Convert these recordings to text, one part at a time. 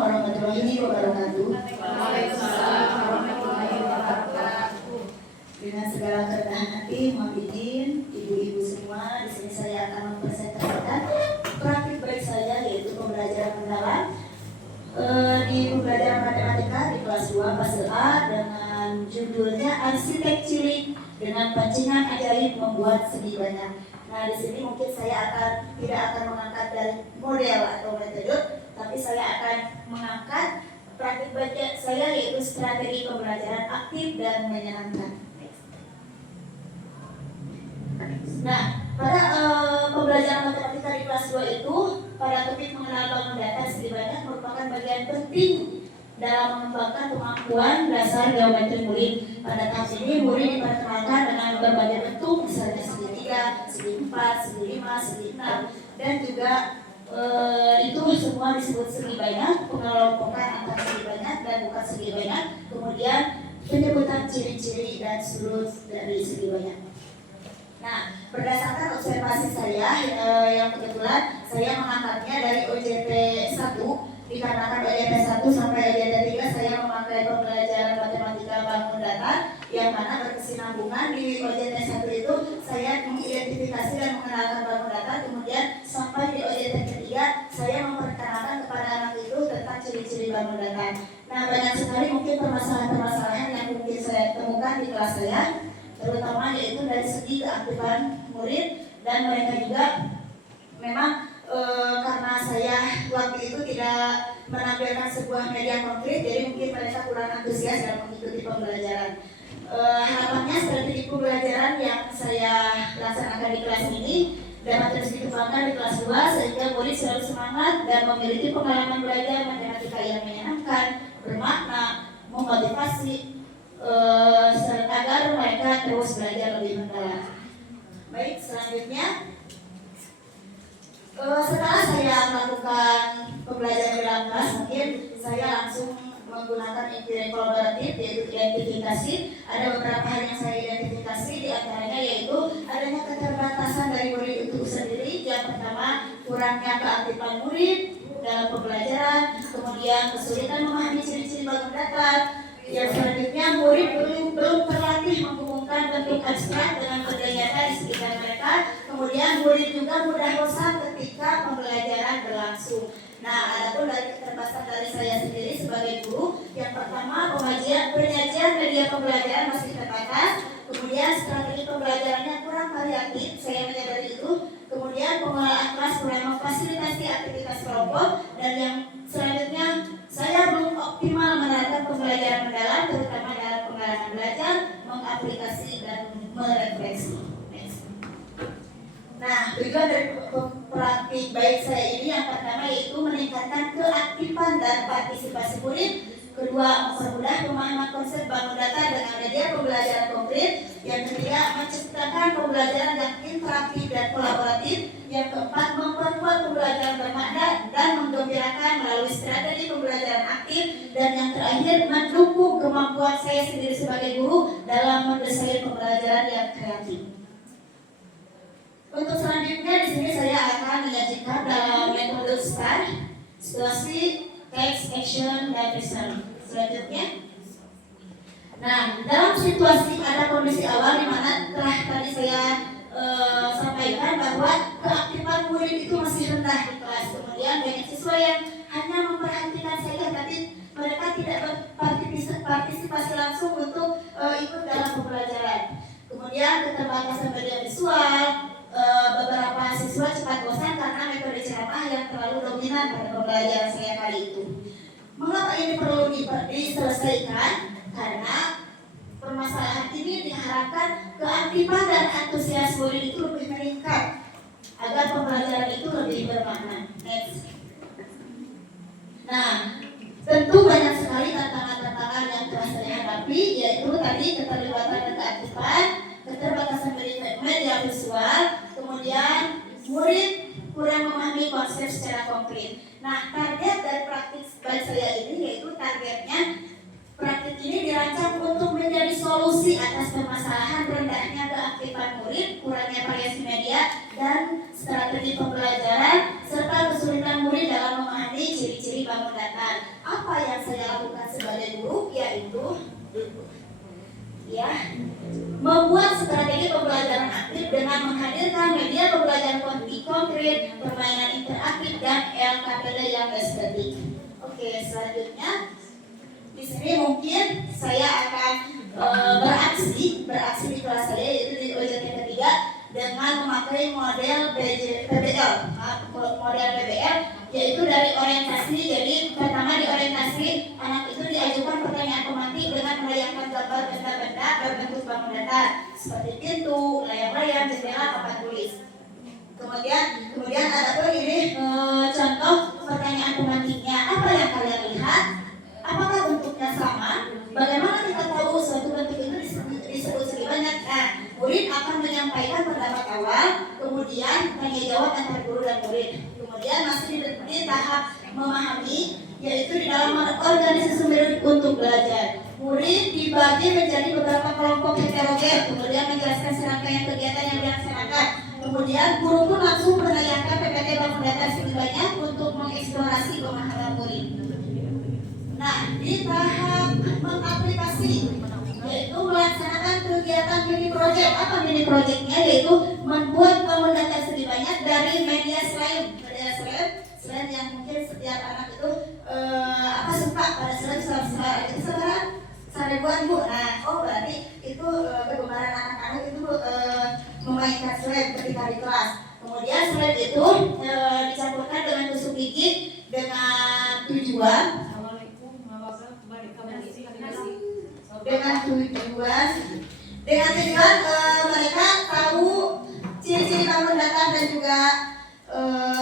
warahmatullahi wabarakatuh. Waalaikumsalam warahmatullahi wabarakatuh. Dengan segala kerendahan hati, mohon izin ibu-ibu semua, di sini saya akan mempresentasikan praktik baik saya, yaitu pembelajaran mendalam di pembelajaran matematika di kelas 2 fase A dengan judulnya arsitek cilik dengan pancingan ajaib membuat segi banyak. Nah, di sini mungkin saya tidak akan mengangkat dari model atau metode, tapi saya akan mengangkat praktik baik saya, yaitu strategi pembelajaran aktif dan menyenangkan. Nah, pada pembelajaran matematika di kelas 2 itu, pada topik mengenal bangun data segi banyak merupakan bagian penting dalam mengembangkan kemampuan dasar geometri murid. Pada tahap ini, murid diperkenalkan dengan berbagai bentuk, misalnya segitiga, segi 4, segi 5, segi 6, dan juga itu semua disebut segi banyak, pengelompokan antara segi banyak dan bukan segi banyak, kemudian penyebutan ciri-ciri dan sudut dari segi banyak. Nah, berdasarkan observasi saya yang kebetulan saya mengangkatnya dari OJT 1, dikarenakan OJT 1 sampai OJT 3 saya memakai pembelajaran matematika bangun data, yang mana berkesinambungan. Di OJT 1 itu saya mengidentifikasi dan mengenalkan bangun data, kemudian sampai di OJT 3 saya memperkenalkan kepada anak itu tentang ciri-ciri bangun data. Nah, banyak sekali mungkin permasalahan-permasalahan yang mungkin saya temukan di kelas saya, terutama yaitu dari segi keaktifan murid, dan mereka juga memang karena saya waktu itu tidak menampilkan sebuah media konkret, jadi mungkin mereka kurang antusias dalam mengikuti pembelajaran. Harapannya strategi pembelajaran yang saya laksanakan di kelas ini dapat terus dikembangkan di kelas 2 sehingga murid selalu semangat dan memiliki pengalaman belajar matematika yang menyenangkan, bermakna, memotivasi, agar mereka terus belajar lebih mendalam. Baik, selanjutnya setelah saya melakukan pembelajaran dalam kelas, mungkin saya langsung menggunakan inquiry kolaboratif, yaitu identifikasi. Ada beberapa hal yang saya identifikasi, diantaranya yaitu adanya keterbatasan dari murid itu sendiri. Yang pertama, kurangnya keaktifan murid dalam pembelajaran, kemudian kesulitan memahami ciri-ciri bangun data. Yang selanjutnya, murid belum terlatih menghubungkan bentuk abstrak dengan benda nyata di sekitar mereka. Kemudian murid juga mudah bosan ketika pembelajaran berlangsung. Nah, adapun dari keterbatasan dari saya sendiri sebagai guru, yang pertama, penyajian media pembelajaran masih terbatas. Kemudian strategi pembelajarannya kurang variatif, saya menyadari itu. Kemudian pengelolaan kelas kurang memfasilitasi aktivitas kelompok, dan yang selanjutnya, saya belum optimal menerapkan pembelajaran mendalam, terutama dalam pengalaman belajar, mengaplikasi dan merefleksi. Nah, tujuan dari praktik baik saya ini yang pertama yaitu meningkatkan keaktifan dan partisipasi murid. Kedua, mempermudah pemahaman konsep bangun data dengan media pembelajaran konkret. Yang ketiga, menciptakan pembelajaran yang interaktif dan kolaboratif. Yang keempat, memperkuat pembelajaran bermakna dan menggembirakan melalui strategi pembelajaran aktif. Dan yang terakhir, mendukung kemampuan saya sendiri sebagai guru dalam mendesain pembelajaran yang kreatif. Untuk selanjutnya di sini saya akan menyajikan dalam metode STAR, situasi, text, action, dan reason. Selanjutnya, nah, dalam situasi ada kondisi awal di mana telah tadi saya sampaikan bahwa keaktifan murid itu masih rendah di kelas. Kemudian banyak siswa yang hanya memperhatikan saja, tapi mereka tidak berpartisipasi langsung untuk ikut dalam pembelajaran. Kemudian keterbatasan media visual, beberapa siswa cepat bosan karena metode ceramah yang terlalu dominan pada pembelajaran saya kali itu. Mengapa ini perlu diselesaikan? Karena permasalahan ini diharapkan keaktifan dan antusias murid itu lebih meningkat agar pembelajaran itu lebih bermakna. Next. Nah, tentu banyak sekali tantangan-tantangan yang telah saya hadapi, yaitu tadi keterlibatan dan keaktifan, keterbatasan media visual, kemudian murid kurang memahami konsep secara konkret. Nah, target dari praktik baik saya ini yaitu targetnya praktik ini dirancang untuk menjadi solusi atas permasalahan rendahnya keaktifan murid, kurangnya variasi media, dan strategi pembelajaran, serta kesulitan murid dalam memahami ciri-ciri bangun data. apa yang saya lakukan sebagai guru, yaitu membuat strategi pembelajaran aktif dengan menghadirkan media pembelajaran konkret, permainan interaktif, dan LKPD yang estetik. Oke, selanjutnya di sini mungkin saya akan beraksi di kelas saya, yaitu di OJT ketiga dengan memakai model PBL, yaitu dari orientasi. Jadi pertama di orientasi, anak itu diajukan pertanyaan pematik dengan melayangkan gambar benda-benda berbentuk bangun datar seperti pintu, layar-layar, jendela, papan tulis. Kemudian ada pun ini contoh pertanyaan pemantiknya. Apa yang kalian lihat? Apakah bentuknya sama? Bagaimana kita tahu suatu bentuk itu disebut segi banyak? Nah, murid akan menyampaikan pendapat awal, kemudian tanya jawab antara guru dan murid. Kemudian masih di tahap memahami, yaitu di dalam organisasi murid untuk belajar. Murid dibagi menjadi beberapa kelompok heterogen, kemudian menjelaskan serangkaian kegiatan yang dilaksanakan. Kemudian guru pun langsung menanyakan PPT bangun datar segi banyak untuk mengeksplorasi pemahaman murid. Nah, di tahap mengaplikasi, yaitu melaksanakan kegiatan mini project. Apa mini projectnya? Yaitu membuat bangun datar segi banyak dari media slide yang mungkin setiap anak itu suka pada slide itu seribuan Bu. Nah, berarti itu kegemaran anak-anak itu memainkan slide ketika di kelas. Kemudian slide itu dicampurkan dengan tusuk gigi dengan tujuan mereka tahu ciri-ciri bangun datar dan juga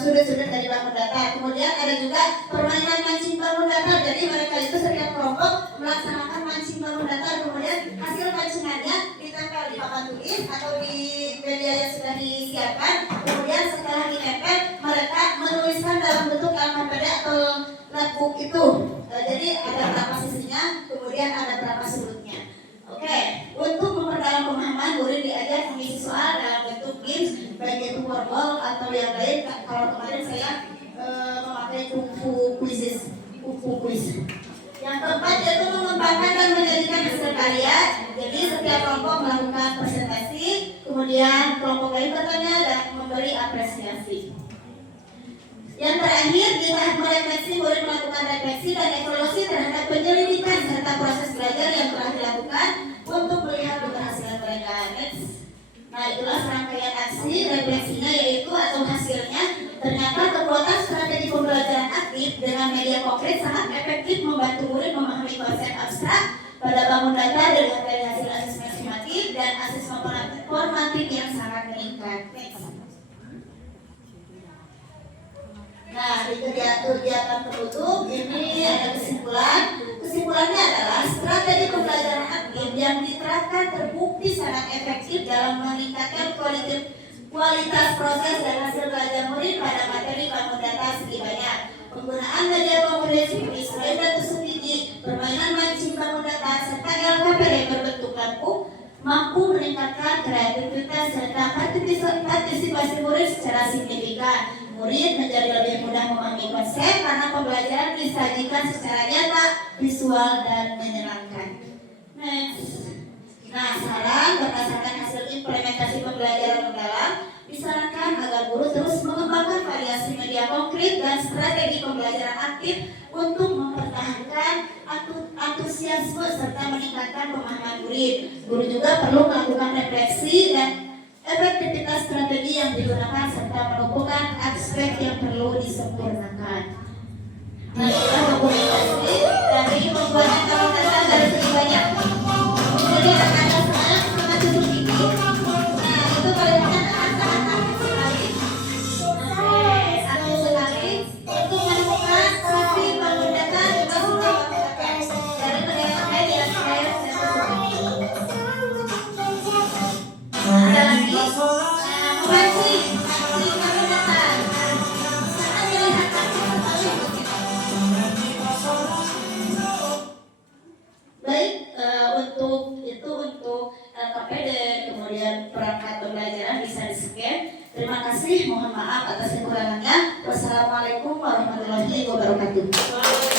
sudut-sudut dari bangun datar. Kemudian ada juga permainan mancing bangun datar. Jadi mereka itu setiap kelompok melaksanakan mancing bangun datar. Kemudian hasil mancingannya ditempel di papan tulis atau di media yang sudah disiapkan. Kemudian setelah ditempel, mereka menuliskan dalam bentuk LKPD atau notebook itu. Jadi ada berapa sisinya, kemudian ada berapa sudutnya. Oke, untuk memperdalam pemahaman, murid diajar mengisi soal dalam bentuk games, baik itu wordball atau yang lain. Kalau kemarin saya memakai kuku quiz. Yang keempat yaitu mengembangkan dan menjadikan hasil karya. Jadi setiap kelompok melakukan presentasi, kemudian kelompok lain bertanya dan memberi apresiasi. Yang terakhir, di tahap merefleksi, murid melakukan refleksi dan evaluasi terhadap penyelidikan serta proses belajar yang telah dilakukan untuk melihat keberhasilan mereka. Next. Nah, itulah serangkaian aksi refleksinya, yaitu atau hasilnya. Ternyata kekuatan strategi pembelajaran aktif dengan media konkret sangat efektif membantu murid memahami konsep abstrak pada bangun datar dengan dari hasil asesmen simatif dan asesmen formatif yang sangat meningkat. Next. Nah, di kegiatan penutup ini ada kesimpulan. Kesimpulannya adalah strategi pembelajaran aktif yang diterapkan terbukti sangat efektif dalam meningkatkan kualitas proses dan hasil belajar murid pada materi bangun datar segi banyak. Penggunaan media konkret seperti slide dan tusuk gigi, permainan mancing bangun datar, serta LKPD berbentuk lampu mampu meningkatkan kreativitas serta partisipasi murid secara signifikan. Murid menjadi lebih mudah memahami konsep karena pembelajaran disajikan secara nyata, visual, dan menyenangkan. Next. Nah, saran berdasarkan hasil implementasi pembelajaran mendalam, disarankan agar guru terus mengembangkan variasi media konkret dan strategi pembelajaran aktif untuk mempertahankan antusiasme serta meningkatkan pemahaman murid. Guru juga perlu melakukan refleksi dan efektivitas strategi yang digunakan serta menumbuhkan aspek yang perlu disempurnakan. Nah, itulah dokumentasi dari pembuatan bangun datar dari segi banyak. Jadi akan ada semangat tusuk gigi. Nah, itu paling sangat aktif sekali. Aktif sekali untuk menemukan sisi bangun datar juga sudah menggunakan dari media slide dan tusuk gigi. Ada lagi mancing bangun datar. Sangat terlihat aktif sekali. Baik, untuk LKPD, kemudian perangkat pembelajaran bisa di-scan. Terima kasih, mohon maaf atas kekurangannya. Wassalamualaikum warahmatullahi wabarakatuh.